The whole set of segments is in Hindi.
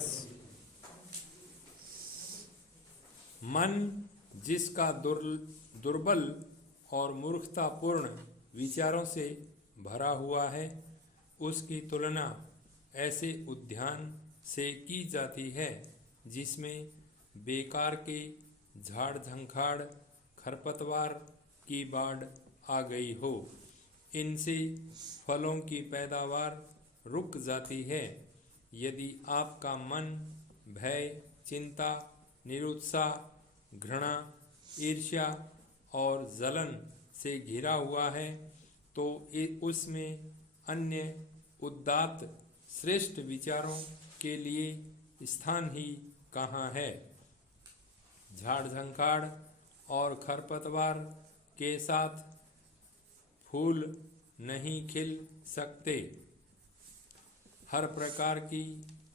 10। मन जिसका दुर्बल और मूर्खतापूर्ण विचारों से भरा हुआ है, उसकी तुलना ऐसे उद्यान से की जाती है जिसमें बेकार के झाड़ झंखाड़ खरपतवार की बाढ़ आ गई हो। इनसे फलों की पैदावार रुक जाती है। यदि आपका मन भय, चिंता, निरुत्साह, घृणा, ईर्ष्या और जलन से घिरा हुआ है तो उसमें अन्य उदात्त श्रेष्ठ विचारों के लिए स्थान ही कहाँ है। झाड़ झंखाड़ और खरपतवार के साथ फूल नहीं खिल सकते। हर प्रकार की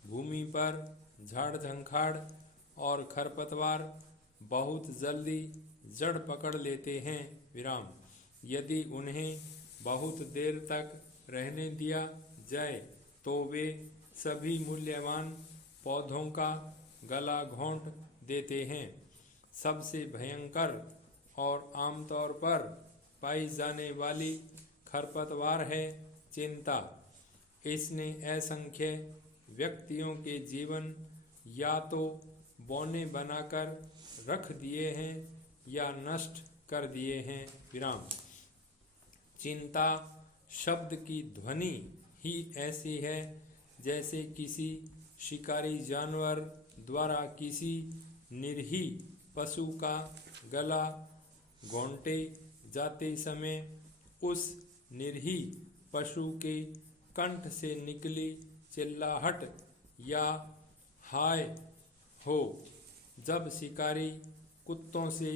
भूमि पर झाड़ झंखाड़ और खरपतवार बहुत जल्दी जड़ पकड़ लेते हैं। विराम। यदि उन्हें बहुत देर तक रहने दिया जाए तो वे सभी मूल्यवान पौधों का गला घोंट देते हैं। सबसे भयंकर और आमतौर पर पाई जाने वाली खरपतवार है चिंता। इसने असंख्य व्यक्तियों के जीवन या तो बौने बनाकर रख दिए हैं या नष्ट कर दिए हैं। विराम। चिंता शब्द की ध्वनि ही ऐसी है जैसे किसी शिकारी जानवर द्वारा किसी निर्जीव पशु का गला घोंटे जाते समय उस निर्जीव पशु के कंठ से निकली चिल्लाहट या हाय हो। जब शिकारी कुत्तों से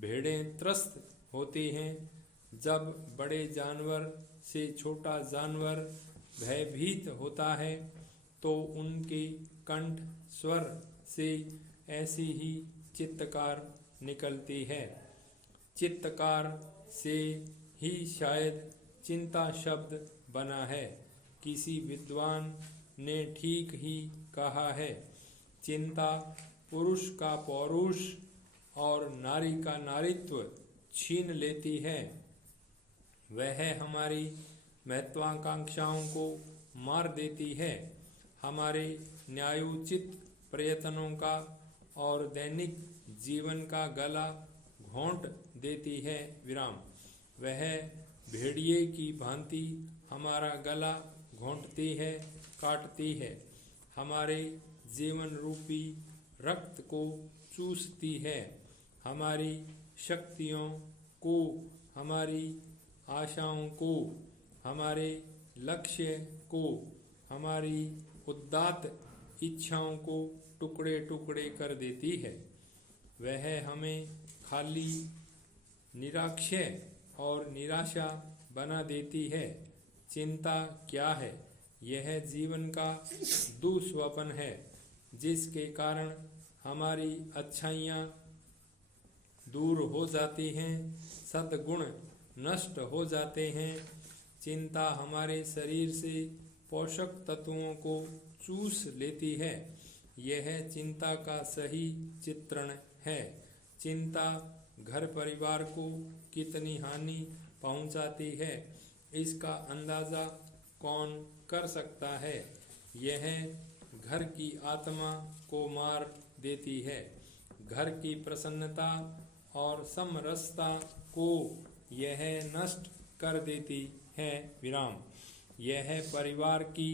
भेड़ें त्रस्त होती हैं, जब बड़े जानवर से छोटा जानवर भयभीत होता है तो उनके कंठ स्वर से ऐसी ही चित्कार निकलती है। चित्कार से ही शायद चिंता शब्द बना है। किसी विद्वान ने ठीक ही कहा है, चिंता पुरुष का पौरुष और नारी का नारीत्व छीन लेती है। वह हमारी महत्वाकांक्षाओं को मार देती है, हमारे न्यायोचित प्रयत्नों का और दैनिक जीवन का गला घोंट देती है। विराम। वह भेड़िए की भांति हमारा गला घोंटती है, काटती है, हमारे जीवन रूपी रक्त को चूसती है, हमारी शक्तियों को, हमारी आशाओं को, हमारे लक्ष्य को, हमारी उदात्त इच्छाओं को टुकड़े टुकड़े कर देती है। वह हमें खाली, निराक्षय और निराशा बना देती है। चिंता क्या है? यह जीवन का दुस्वप्न है जिसके कारण हमारी अच्छाइयाँ दूर हो जाती हैं, सद्गुण नष्ट हो जाते हैं। चिंता हमारे शरीर से पोषक तत्वों को चूस लेती है। यह चिंता का सही चित्रण है। चिंता घर परिवार को कितनी हानि पहुंचाती है, इसका अंदाजा कौन कर सकता है। यह घर की आत्मा को मार देती है। घर की प्रसन्नता और समरसता को यह नष्ट कर देती है। विराम। यह परिवार की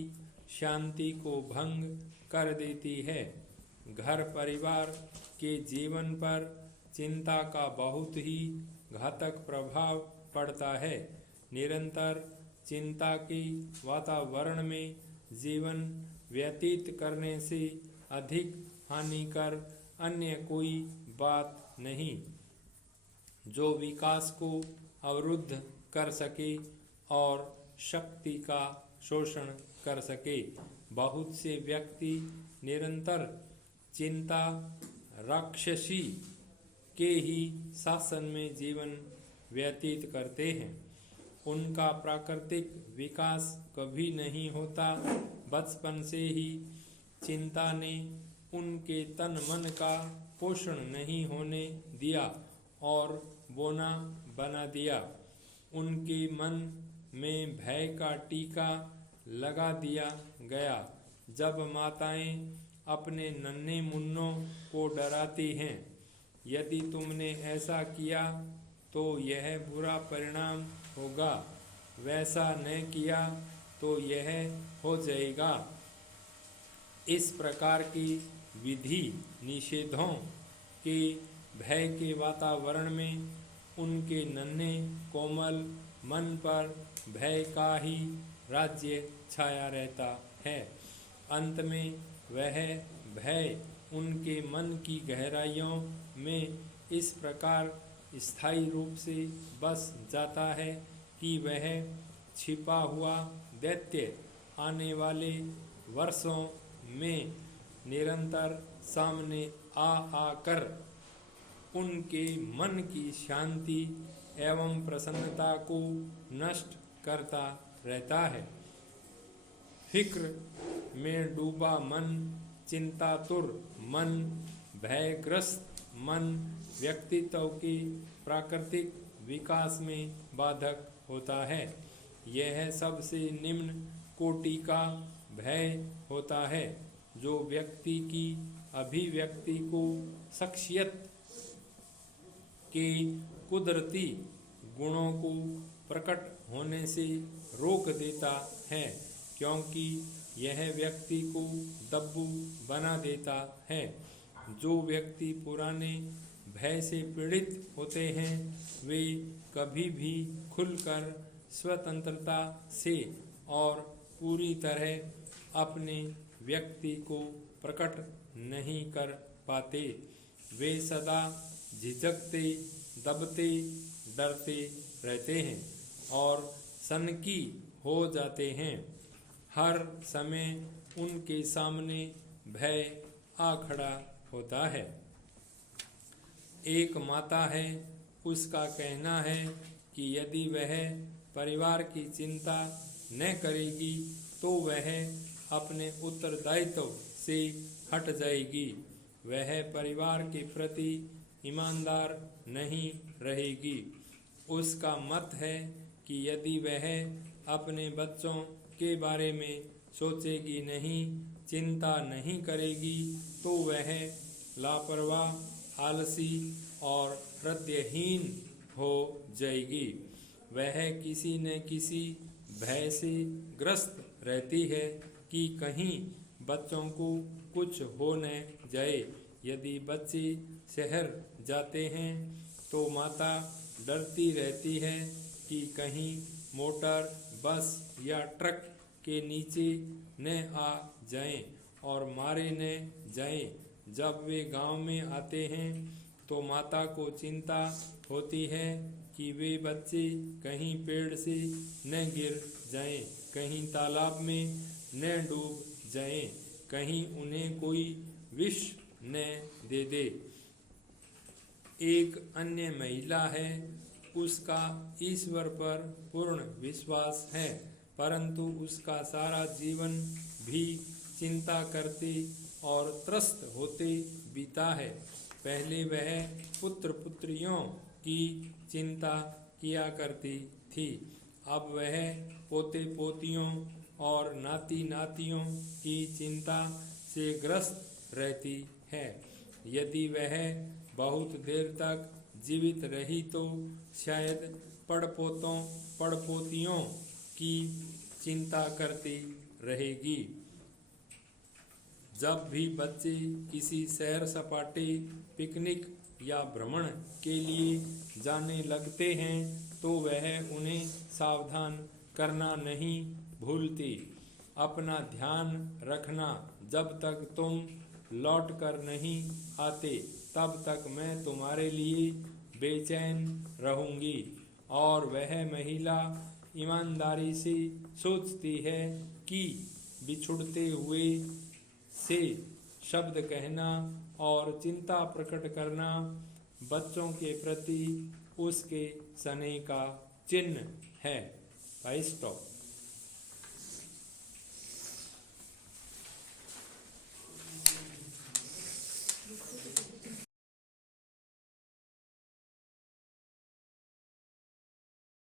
शांति को भंग कर देती है। घर परिवार के जीवन पर चिंता का बहुत ही घातक प्रभाव पड़ता है। निरंतर चिंता के वातावरण में जीवन व्यतीत करने से अधिक हानिकर अन्य कोई बात नहीं जो विकास को अवरुद्ध कर सके और शक्ति का शोषण कर सके। बहुत से व्यक्ति निरंतर चिंता राक्षसी के ही शासन में जीवन व्यतीत करते हैं। उनका प्राकृतिक विकास कभी नहीं होता। बचपन से ही चिंता ने उनके तन मन का पोषण नहीं होने दिया और बोना बना दिया। उनके मन में भय का टीका लगा दिया गया। जब माताएं अपने नन्हे मुन्नों को डराती हैं, यदि तुमने ऐसा किया तो यह बुरा परिणाम होगा, वैसा न किया तो यह हो जाएगा। इस प्रकार की विधि निषेधों के भय के वातावरण में उनके नन्हे कोमल मन पर भय का ही राज्य छाया रहता है। अंत में वह भय उनके मन की गहराइयों में इस प्रकार स्थायी रूप से बस जाता है कि वह छिपा हुआ दैत्य आने वाले वर्षों में निरंतर सामने आकर उनके मन की शांति एवं प्रसन्नता को नष्ट करता रहता है। फिक्र में डूबा मन, चिंतातुर मन, भयग्रस्त मन व्यक्तित्व के प्राकृतिक विकास में बाधक होता है। यह सबसे निम्न कोटि का भय होता है, जो व्यक्ति की अभिव्यक्ति को शख्सियत के कुदरती गुणों को प्रकट होने से रोक देता है, क्योंकि यह व्यक्ति को दब्बू बना देता है। जो व्यक्ति पुराने भय से पीड़ित होते हैं, वे कभी भी खुलकर स्वतंत्रता से और पूरी तरह अपने व्यक्ति को प्रकट नहीं कर पाते। वे सदा झिझकते, दबते, डरते रहते हैं और सनकी हो जाते हैं। हर समय उनके सामने भय आ खड़ा होता है। एक माता है, उसका कहना है कि यदि वह परिवार की चिंता न करेगी तो वह अपने उत्तरदायित्व से हट जाएगी। वह परिवार के प्रति ईमानदार नहीं रहेगी। उसका मत है कि यदि वह अपने बच्चों के बारे में सोचेगी नहीं, चिंता नहीं करेगी, तो वह लापरवाह, आलसी और हृदयहीन हो जाएगी। वह किसी न किसी भय से ग्रस्त रहती है कि कहीं बच्चों को कुछ हो न जाए। यदि बच्चे शहर जाते हैं तो माता डरती रहती है कि कहीं मोटर, बस या ट्रक के नीचे न आ जाएं और मारे न जाएं। जब वे गांव में आते हैं तो माता को चिंता होती है कि वे बच्चे कहीं पेड़ से न गिर जाएं, कहीं तालाब में न डूब जाएं, कहीं उन्हें कोई विष न दे दे। एक अन्य महिला है, उसका ईश्वर पर पूर्ण विश्वास है, परंतु उसका सारा जीवन भी चिंता करते और त्रस्त होते बीता है। पहले वह पुत्र पुत्रियों की चिंता किया करती थी, अब वह पोते पोतियों और नाती नातियों की चिंता से ग्रस्त रहती है। यदि वह बहुत देर तक जीवित रही तो शायद पड़पोतों पड़पोतियों की चिंता करती रहेगी। जब भी बच्चे किसी सैर सपाटे, पिकनिक या भ्रमण के लिए जाने लगते हैं तो वह उन्हें सावधान करना नहीं भूलती। अपना ध्यान रखना, जब तक तुम लौट कर नहीं आते तब तक मैं तुम्हारे लिए बेचैन रहूंगी। और वह महिला ईमानदारी से सोचती है कि बिछुड़ते हुए से शब्द कहना और चिंता प्रकट करना बच्चों के प्रति उसके स्नेह का चिन्ह है। स्टॉप।